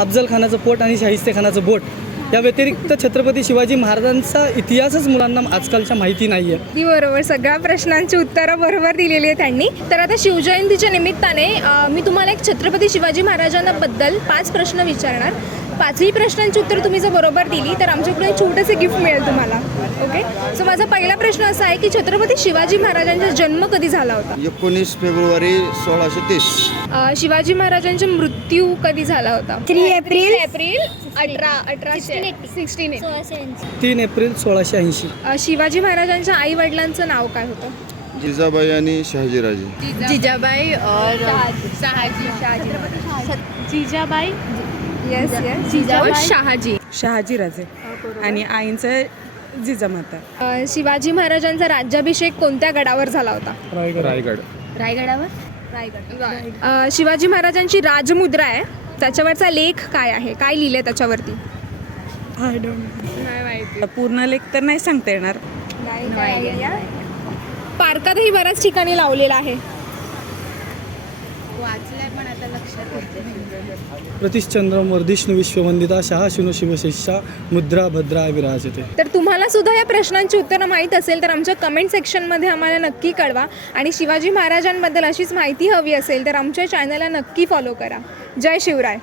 अफजल खानाचं पोट आणि शाहिस्ते खानाचं बोट या व्यतिरिक्त छत्रपती शिवाजी महाराजांचा इतिहासच मुलांना आजकालच्या माहिती नाही आहे. ती बरोबर, सगळ्या प्रश्नांची उत्तरं बरोबर दिलेली आहे त्यांनी. तर आता शिवजयंतीच्या निमित्ताने मी तुम्हाला एक छत्रपती शिवाजी महाराजांबद्दल 5 प्रश्न विचारणार. 5ही प्रश्नांची उत्तर तुम्ही जर बरोबर दिली तर आमच्याकडे एक छोटंसे गिफ्ट मिळेल तुम्हाला. ओके, सो माझा पहिला प्रश्न असा आहे की छत्रपती शिवाजी महाराजांचा जन्म कधी झाला होता? 19 फेब्रुवारी 1630. शिवाजी महाराजांचा मृत्यू कधी झाला होता? 3 एप्रिल 1816. 3 एप्रिल 1680. शिवाजी महाराजांच्या आई वडिलांचं नाव काय होतं? जिजाबाई आणि शहाजीराजे. जिजाबाई और जिजाबाई. Yes yes, Jijabai Shahaji. शहाजीराजे आणि आईंचं जिजामाता. शिवाजी महाराजांचा राज्याभिषेक कोणत्या गडावर झाला होता? रायगड. रायगडावर. शिवाजी महाराजांची राजमुद्रा आहे, त्याच्यावरचा लेख काय आहे? काय लिहिले त्याच्यावरती? आय डोंट पूर्ण लेख तर नाही सांगता येणार. पार्कातही बऱ्याच ठिकाणी लावलेला आहे. वाचलंय पण आता लक्षात येत नाही. प्रतिश्चंद्र वर्धिष्णू विश्ववंदिता शहा शिनो शिवशिष्या मुद्रा भद्रा विराजते. तर तुम्हाला सुद्धा या प्रश्नांची उत्तरं माहीत असेल तर आमच्या कमेंट सेक्शनमध्ये आम्हाला नक्की कळवा. आणि शिवाजी महाराजांबद्दल अशीच माहिती हवी असेल तर आमच्या चॅनलला नक्की फॉलो करा. जय शिवराय.